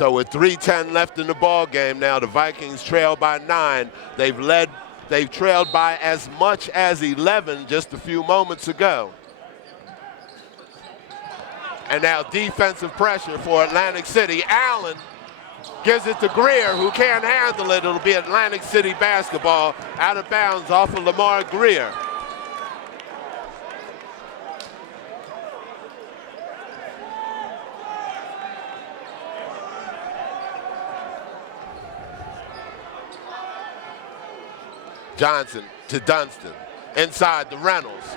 So with 3:10 left in the ball game now, the Vikings trail by 9. They've trailed by as much as 11 just a few moments ago. And now defensive pressure for Atlantic City. Allen gives it to Greer, who can't handle it. It'll be Atlantic City basketball out of bounds off of Lamar Greer. Johnson to Dunston, inside to Reynolds.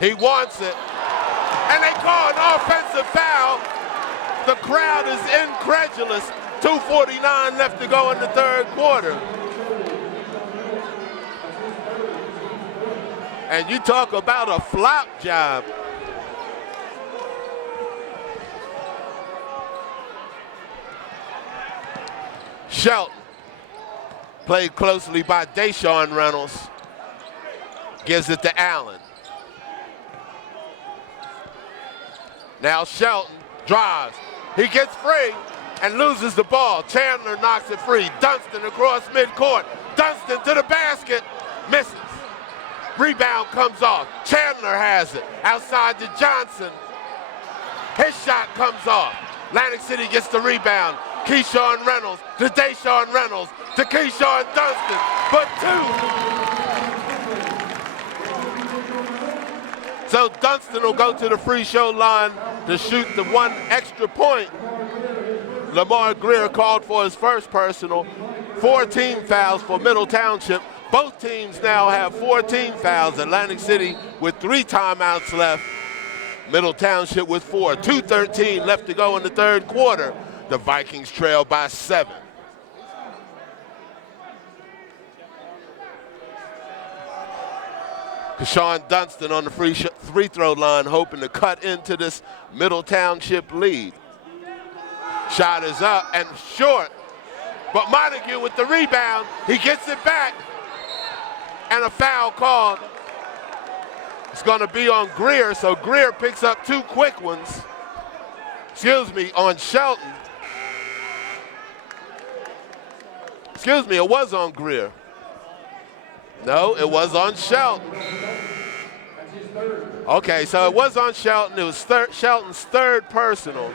He wants it, and they call an offensive foul. The crowd is incredulous. 2:49 left to go in the third quarter. And you talk about a flop job. Shelton. Played closely by Dayshawn Reynolds. Gives it to Allen. Now Shelton drives. He gets free and loses the ball. Chandler knocks it free. Dunston across midcourt. Dunston to the basket. Misses. Rebound comes off. Chandler has it. Outside to Johnson. His shot comes off. Atlantic City gets the rebound. Keyshawn Reynolds to Dayshawn Reynolds to Keyshawn Dunston for 2. So Dunston will go to the free throw line to shoot the one extra point. Lamar Greer called for his first personal. 14 fouls for Middle Township. Both teams now have 14 fouls. Atlantic City with 3 timeouts left. Middle Township with 4. 2:13 left to go in the third quarter. The Vikings trail by 7. Keyshawn Dunston on the free throw line, hoping to cut into this Middle Township lead. Shot is up and short, but Montague with the rebound. He gets it back, and a foul called. It's going to be on Greer, so Greer picks up 2 quick ones. Excuse me, on Shelton. Excuse me, it was on Greer. No, it was on Shelton. Okay, so it was on Shelton. It was Shelton's third personal.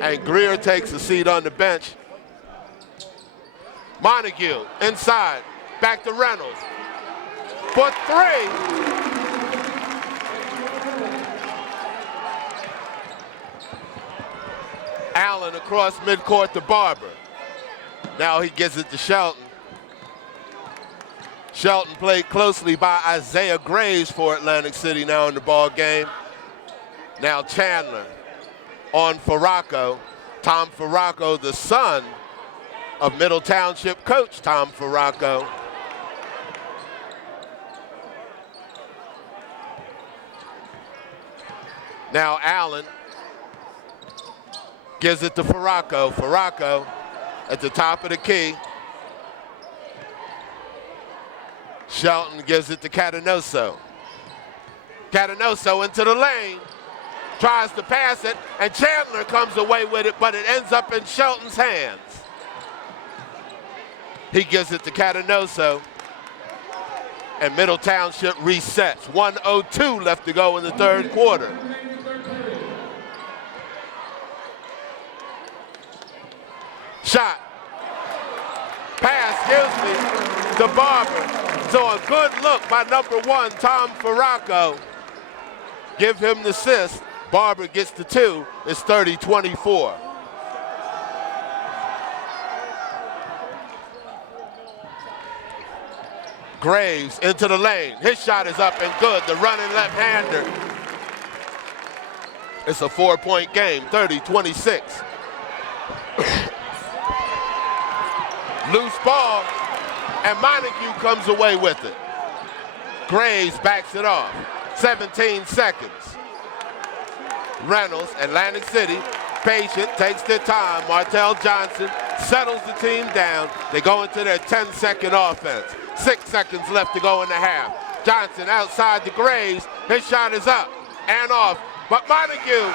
And Greer takes a seat on the bench. Montague inside, back to Reynolds for 3. Allen across midcourt to Barber. Now he gives it to Shelton. Shelton played closely by Isiah Graves for Atlantic City now in the ball game. Now Chandler on Farraco. Tom Farraco, the son of Middle Township coach Tom Farraco. Now Allen gives it to Farraco. Farraco at the top of the key. Shelton gives it to Cantanoso. Cantanoso into the lane. Tries to pass it, and Chandler comes away with it, but it ends up in Shelton's hands. He gives it to Cantanoso, and Middle Township resets. 1:02 left to go in the third quarter. Shot. Pass, excuse me, to Barber. So a good look by number 1, Tom Farraco. Give him the assist. Barber gets the 2. It's 30-24. Graves into the lane. His shot is up and good. The running left-hander. It's a 4-point game, 30-26. Loose ball, and Montague comes away with it. Graves backs it off. 17 seconds. Reynolds, Atlantic City, patient, takes their time. Martell Johnson settles the team down. They go into their 10-second offense. 6 seconds left to go in the half. Johnson outside to Graves. His shot is up and off, but Montague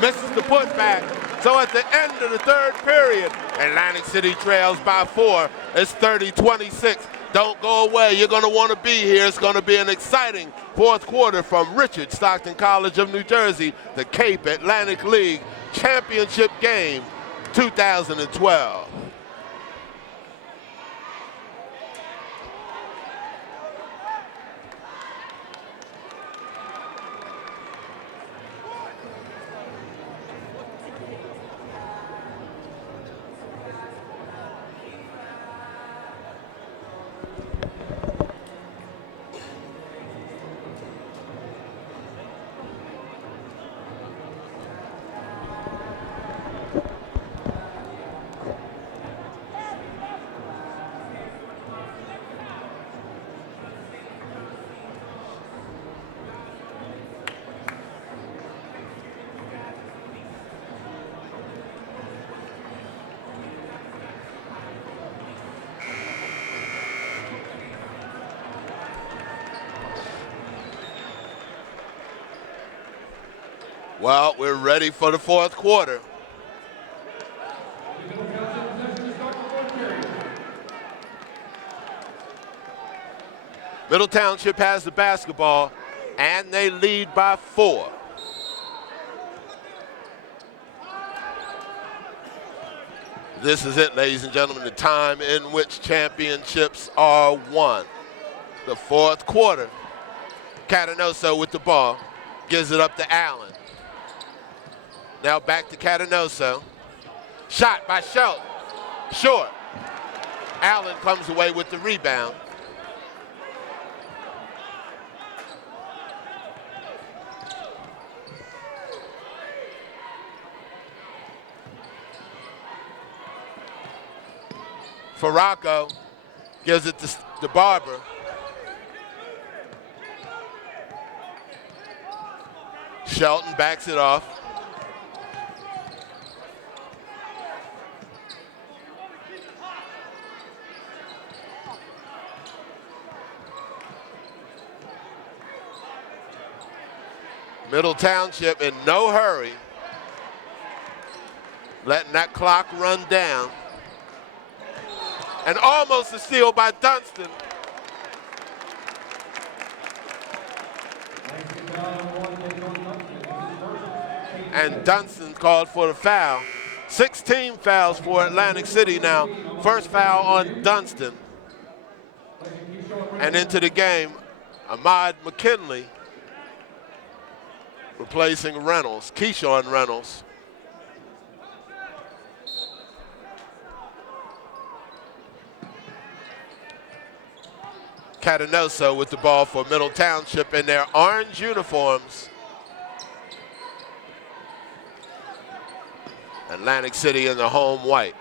misses the putback. So at the end of the third period, Atlantic City trails by 4. It's 30-26. Don't go away. You're going to want to be here. It's going to be an exciting fourth quarter from Richard Stockton College of New Jersey, the Cape Atlantic League Championship game 2012. Well, we're ready for the fourth quarter. Middle Township has the basketball, and they lead by 4. This is it, ladies and gentlemen, the time in which championships are won. The fourth quarter. Cantanoso with the ball, gives it up to Allen. Now back to Cantanoso. Shot by Shelton. Short. Allen comes away with the rebound. Farraco gives it to Barber. Shelton backs it off. Middle Township in no hurry, letting that clock run down. And almost a steal by Dunston. And Dunston called for the foul. 16 fouls for Atlantic City now. First foul on Dunston. And into the game, Ahmad McKinley replacing Reynolds, Keyshawn Reynolds. Cantanoso with the ball for Middle Township in their orange uniforms. Atlantic City in the home white.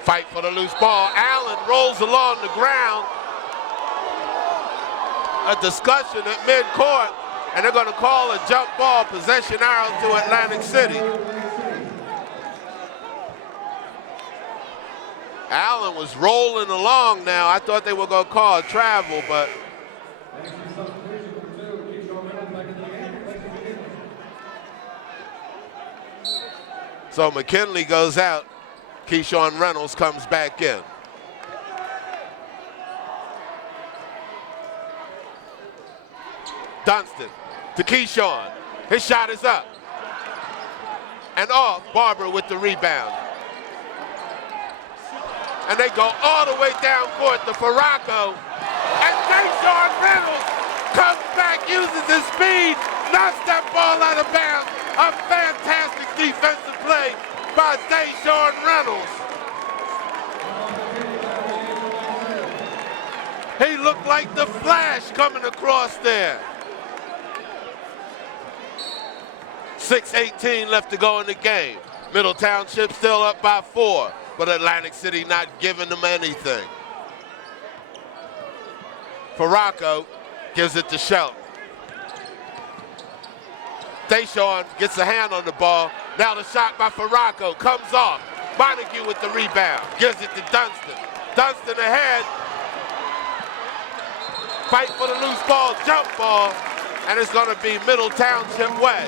Fight for the loose ball. Allen rolls along the ground. A discussion at midcourt, and they're going to call a jump ball, possession arrow to Atlantic City. Allen was rolling along now. I thought they were going to call a travel, but so McKinley goes out. Keyshawn Reynolds comes back in. Dunston to Keyshawn. His shot is up and off. Barber with the rebound. And they go all the way down court to Farraco. And Dayshawn Reynolds comes back, uses his speed, knocks that ball out of bounds. A fantastic defensive play by Dayshawn Reynolds. He looked like the Flash coming across there. 6:18 left to go in the game. Middle Township still up by 4, but Atlantic City not giving them anything. Farraco gives it to Shelton. Dayshawn gets a hand on the ball. Now the shot by Farraco comes off. Montague with the rebound. Gives it to Dunston. Dunston ahead. Fight for the loose ball, jump ball. and it's going to be Middle Township way.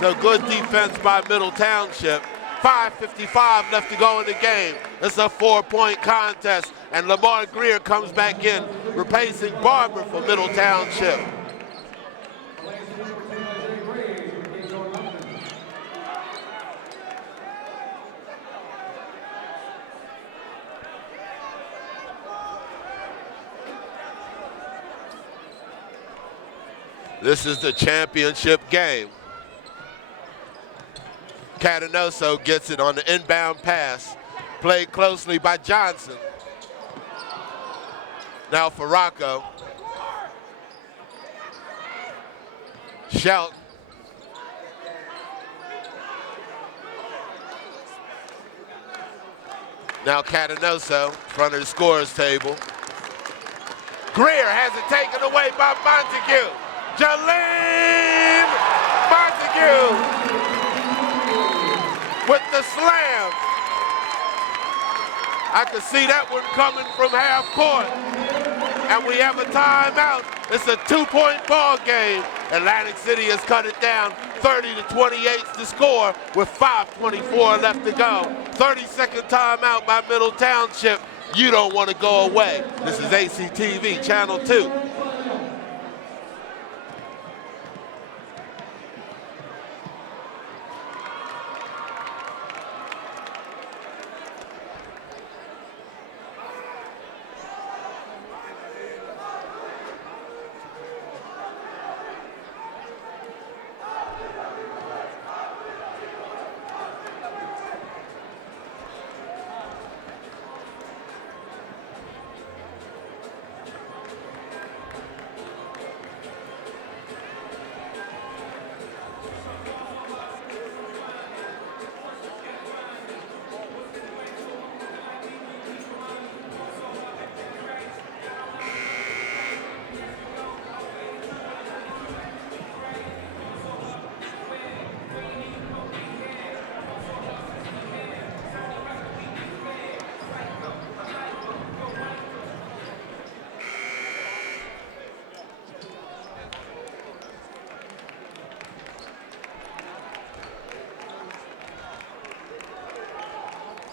So good defense by Middle Township. 5:55 left to go in the game. It's a 4-point contest, and Lamar Greer comes back in, replacing Barber for Middle Township. This is the championship game. Cantanoso gets it on the inbound pass, played closely by Johnson. Now for Rocco. Shelton. Now Cantanoso, in front of the scorer's table. Greer has it taken away by Montague. Jahleem Montague with the slam. I could see that one coming from half court. And we have a timeout. It's a 2-point ball game. Atlantic City has cut it down 30-28 to score with 5:24 left to go. 30-second timeout by Middle Township. You don't want to go away. This is ACTV, Channel 2.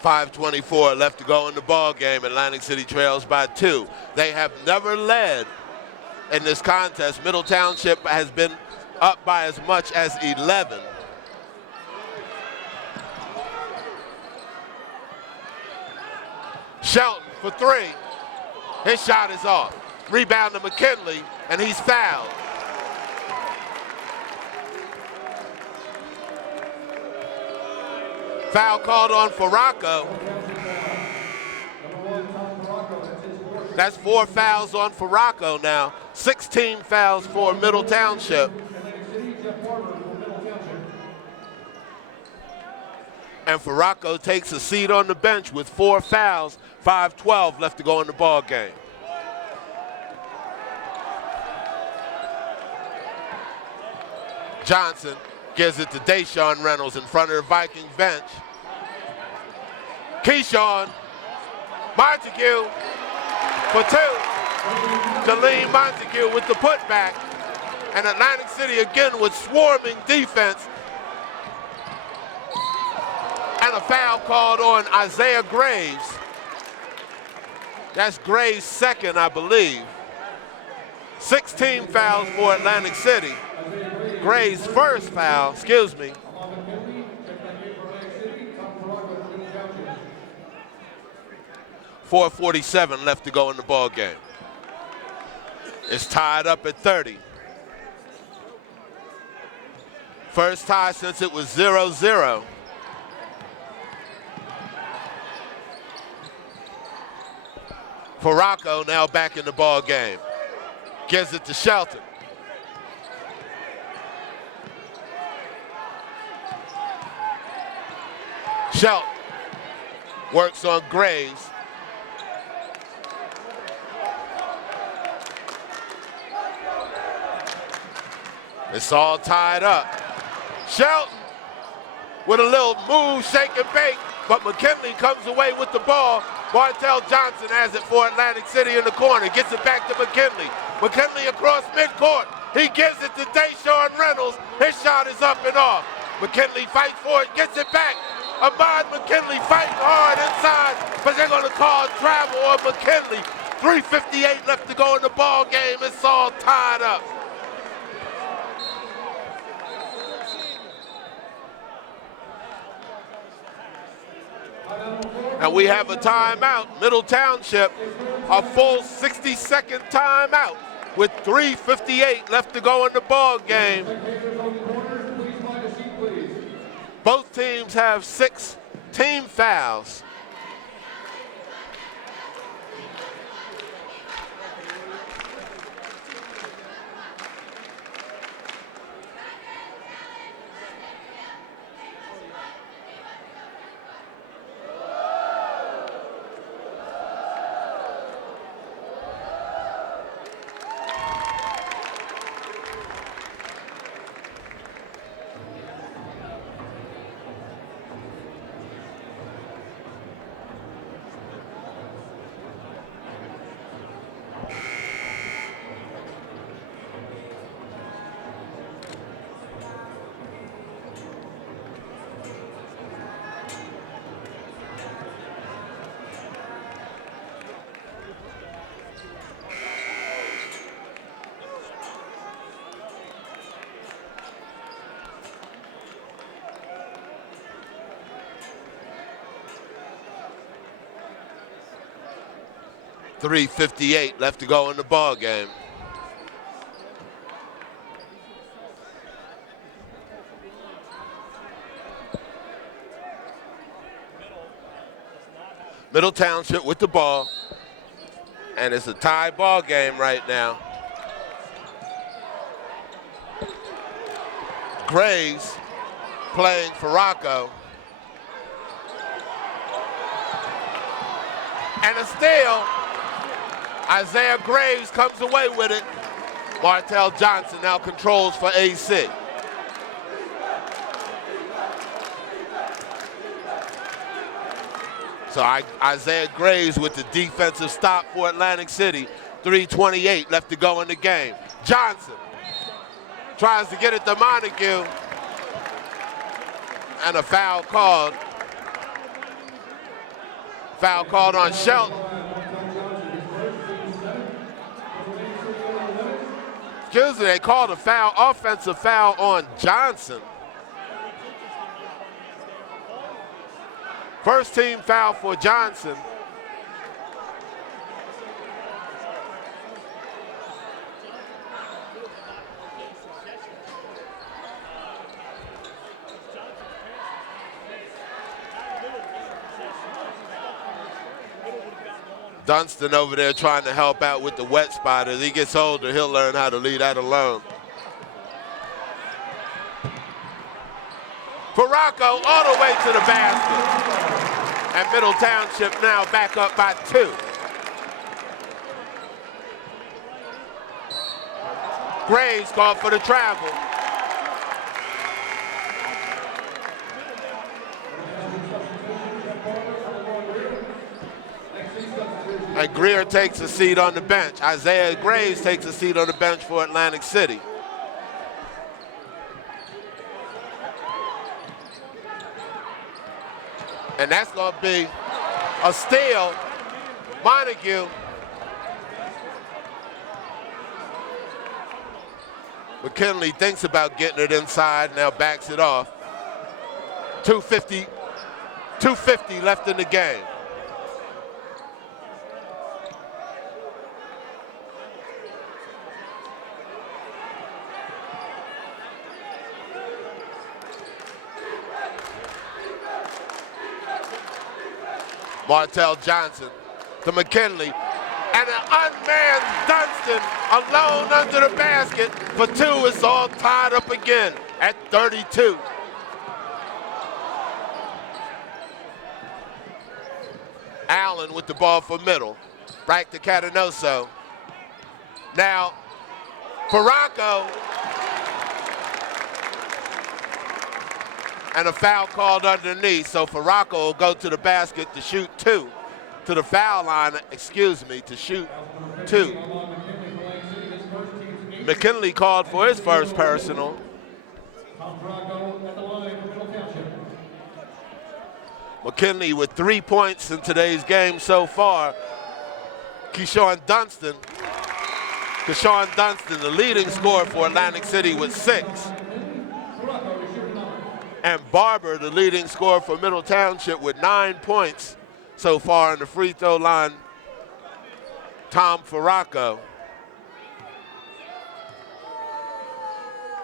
5:24 left to go in the ball game. Atlantic City trails by 2. They have never led in this contest. Middle Township has been up by as much as 11. Shelton for 3. His shot is off. Rebound to McKinley, and he's fouled. Foul called on for Rocco. That's 4 fouls on for Rocco now. 16 fouls for Middle Township. And Farraco takes a seat on the bench with 4 fouls. 5:12 left to go in the ball game. Johnson gives it to Dayshawn Reynolds in front of the Vikings bench. Cason, Montague for 2. Jahleem Montague with the putback. And Atlantic City again with swarming defense. And a foul called on Isiah Graves. That's Graves' second, I believe. 16 fouls for Atlantic City. Graves' first foul, excuse me. .447 left to go in the ball game. It's tied up at 30. First tie since it was 0-0. Farraco now back in the ball game. Gives it to Shelton. Shelton works on Graves. It's all tied up. Shelton with a little move, shake and bake, but McKinley comes away with the ball. Martell Johnson has it for Atlantic City in the corner. Gets it back to McKinley. McKinley across midcourt. He gives it to Dayshawn Reynolds. His shot is up and off. McKinley fights for it, gets it back. Ahmad McKinley fighting hard inside, but they're going to call travel on McKinley. 3:58 left to go in the ball game. It's all tied up. And we have a timeout. Middle Township, a full 60-second timeout with 3:58 left to go in the ball game. Both teams have 6 team fouls. .358 left to go in the ball game. Middle Township with the ball, and it's a tie ball game right now. Graves playing for Rocco. And a steal. Isiah Graves comes away with it. Martell Johnson now controls for AC. So Isiah Graves with the defensive stop for Atlantic City. 3:28 left to go in the game. Johnson tries to get it to Montague. And a foul called. Foul called on Shelton. Excuse me, they called a foul, offensive foul on Johnson. First team foul for Johnson. Dunston over there trying to help out with the wet spot. As he gets older, he'll learn how to leave that alone. For Rocco, all the way to the basket. And Middle Township now back up by 2. Graves called for the travel. And Greer takes a seat on the bench. Isiah Graves takes a seat on the bench for Atlantic City. And that's going to be a steal. Montague. McKinley thinks about getting it inside, now backs it off. 2:50 left in the game. Martell Johnson to McKinley, and an unmanned Dunston alone under the basket for 2. It's all tied up again at 32. Allen with the ball for Middle. Back to Cantanoso. Now, for Rocco. And a foul called underneath, so Farraco will go to the basket to shoot 2. To the foul line, to shoot 2. McKinley called for his first personal. McKinley with 3 points in today's game so far. Cason Dunston, the leading scorer for Atlantic City with 6. And Barber, the leading scorer for Middle Township with 9 points so far on the free throw line. Tom Farraco.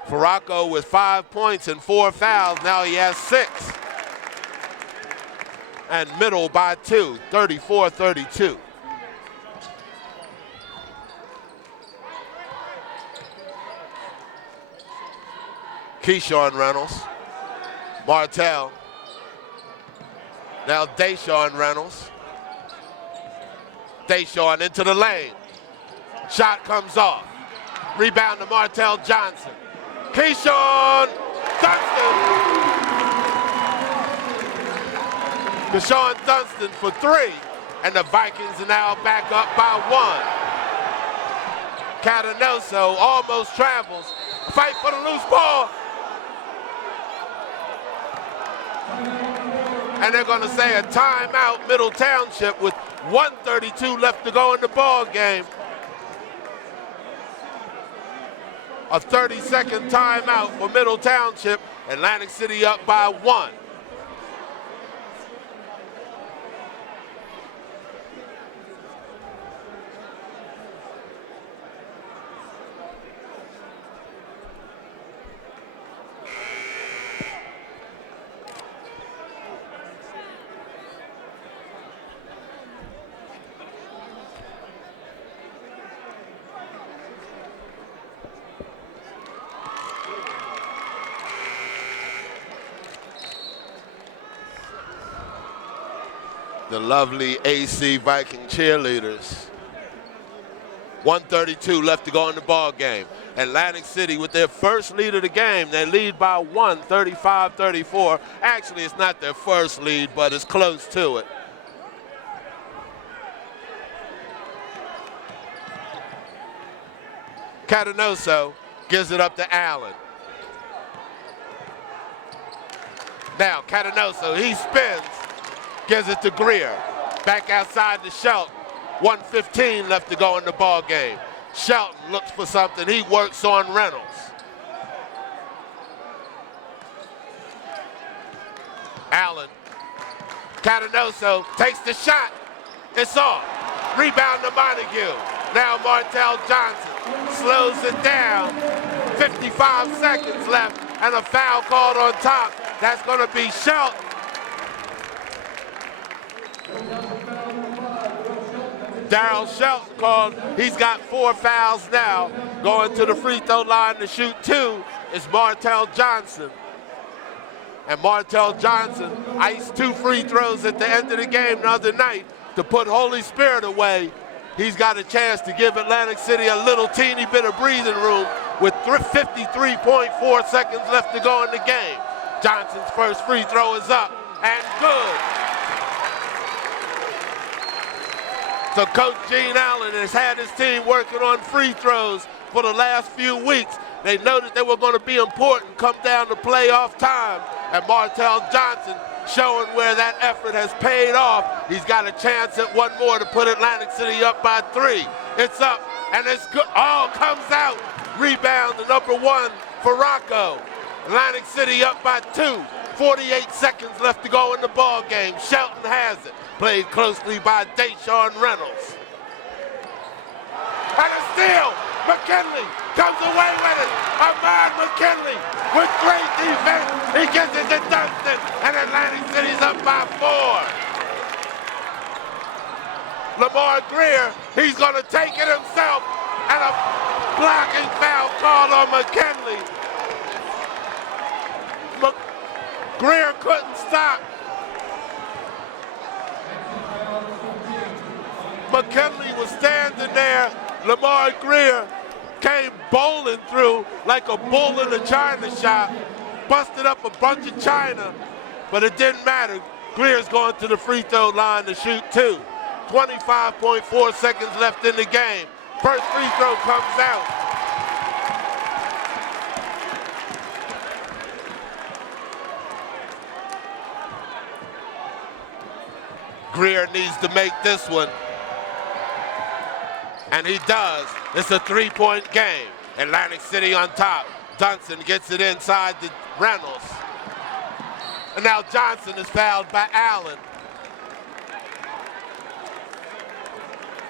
Farraco with 5 points and 4 fouls. Now he has 6. And Middle by 2, 34-32. Keyshawn Reynolds. Martell. Now Dayshawn Reynolds. Dayshawn into the lane. Shot comes off. Rebound to Martell Johnson. Keyshawn Dunston. Keyshawn Dunston for 3. And the Vikings are now back up by 1. Cantanoso almost travels. Fight for the loose ball. And they're going to say a timeout, Middle Township, with 1:32 left to go in the ball game. A 30-second timeout for Middle Township. Atlantic City up by 1. The lovely AC Viking cheerleaders. 1:32 left to go in the ball game. Atlantic City with their first lead of the game. They lead by 1, 35-34. Actually, it's not their first lead, but it's close to it. Cantanoso gives it up to Allen. Now Cantanoso, he spins. Gives it to Greer. Back outside to Shelton. 1:15 left to go in the ball game. Shelton looks for something. He works on Reynolds. Allen. Cantanoso takes the shot. It's off. Rebound to Montague. Now Martell Johnson slows it down. 55 seconds left and a foul called on top. That's going to be Shelton. Darryl Shelton called. He's got 4 fouls now. Going to the free throw line to shoot 2 is Martell Johnson. And Martell Johnson iced 2 free throws at the end of the game the other night to put Holy Spirit away. He's got a chance to give Atlantic City a little teeny bit of breathing room with 53.4 seconds left to go in the game. Johnson's first free throw is up and good. So Coach Gene Allen has had his team working on free throws for the last few weeks. They know that they were going to be important come down to playoff time. And Martell Johnson showing where that effort has paid off. He's got a chance at one more to put Atlantic City up by 3. It's up and it's good. All comes out. Rebound to number 1, Farraco. Atlantic City up by 2. 48 seconds left to go in the ball game. Shelton has it. Played closely by Dayshawn Reynolds. And a steal. McKinley comes away with it. Ahmad McKinley with great defense. He gets it to Dunston, and Atlantic City's up by 4. Lamar Greer, he's going to take it himself, and a blocking foul called on McKinley. Greer couldn't stop. McKinley was standing there. Lamar Greer came bowling through like a bull in a china shop, busted up a bunch of china, but it didn't matter. Greer's going to the free throw line to shoot 2. 25.4 seconds left in the game. First free throw comes out. Greer needs to make this one. And he does. It's a 3-point game. Atlantic City on top. Dunston gets it inside the Reynolds. And now Johnson is fouled by Allen.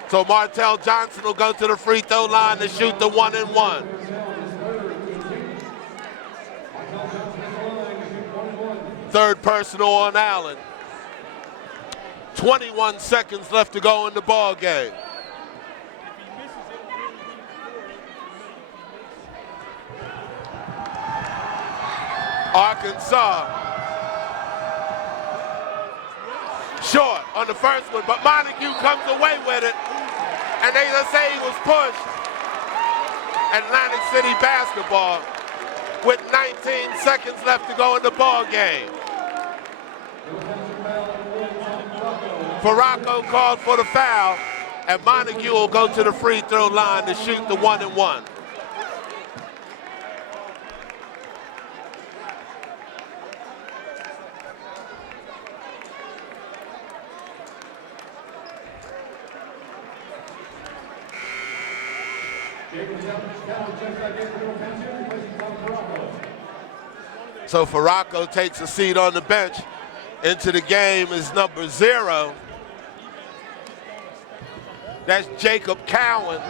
So Martell Johnson will go to the free throw line to shoot the 1-and-1. Third personal on Allen. 21 seconds left to go in the ball game. Arkansas short on the first one, but Montague comes away with it, and they just say he was pushed. Atlantic City basketball with 19 seconds left to go in the ball game. Farraco called for the foul, and Montague will go to the free throw line to shoot the 1-and-1. So Farraco takes a seat on the bench. Into the game is number 0. That's Jacob Cowan.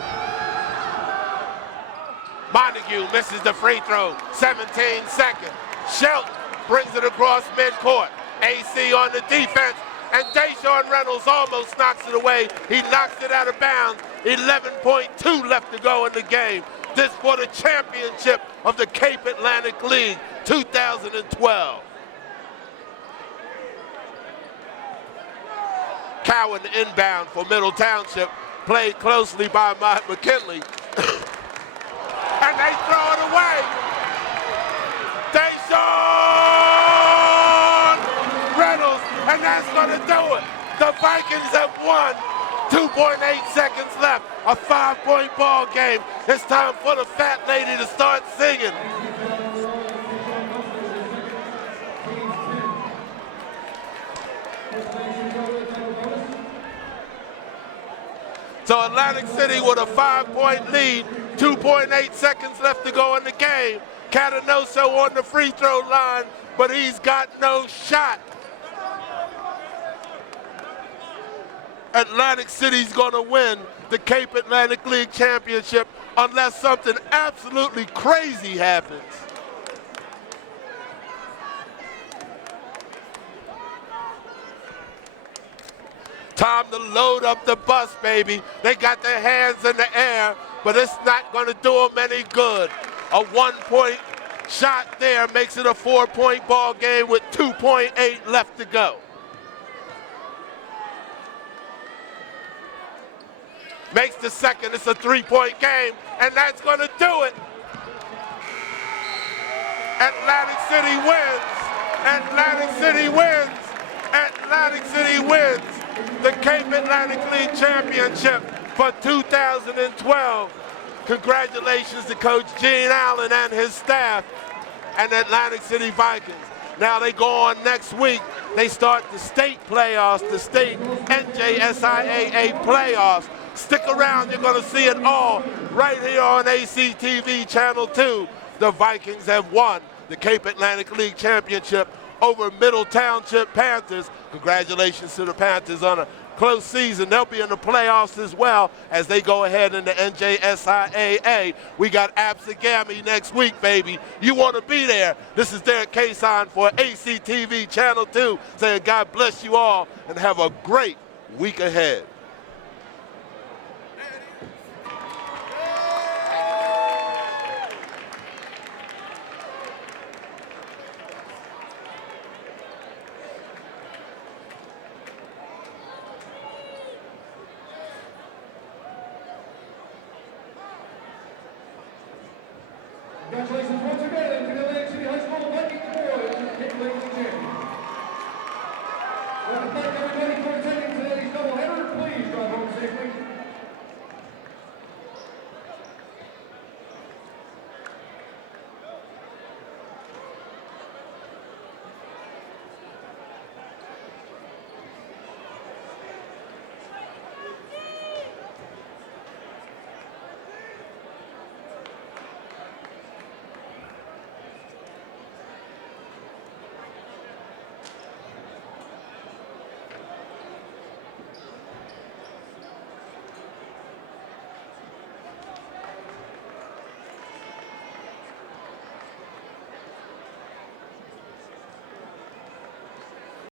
Montague misses the free throw, 17 seconds. Shelton brings it across midcourt. AC on the defense, and Dayshawn Reynolds almost knocks it away. He knocks it out of bounds. 11.2 left to go in the game. This for the championship of the Cape Atlantic League 2012. Cowan inbound for Middle Township, played closely by Mike McKinley. And they throw it away. Dayshawn Reynolds, and that's gonna do it. The Vikings have won. 2.8 seconds left, a 5-point ball game. It's time for the fat lady to start singing. So Atlantic City with a 5-point lead, 2.8 seconds left to go in the game. Cantanoso on the free throw line, but he's got no shot. Atlantic City's gonna win the Cape Atlantic League Championship unless something absolutely crazy happens. Time to load up the bus, baby. They got their hands in the air, but it's not gonna do them any good. A 1-point shot there makes it a 4-point ball game with 2.8 left to go. Makes the second, it's a 3-point game, and that's gonna do it. Atlantic City wins. Atlantic City wins. Atlantic City wins the Cape Atlantic League Championship for 2012. Congratulations to Coach Gene Allen and his staff and Atlantic City Vikings. Now they go on next week. They start the state playoffs, the state NJSIAA playoffs. Stick around, you're gonna see it all right here on ACTV Channel 2. The Vikings have won the Cape Atlantic League Championship over Middle Township Panthers. Congratulations to the Panthers on a close season. They'll be in the playoffs as well as they go ahead in the NJSIAA. We got Absagami next week, baby. You want to be there. This is Derek Cason for ACTV Channel 2 saying God bless you all and have a great week ahead. Congratulations once again to the Atlantic City High School Vikings boys and Cape Atlantic champions. I want to thank everybody for attending today's doubleheader. Please drive home safely.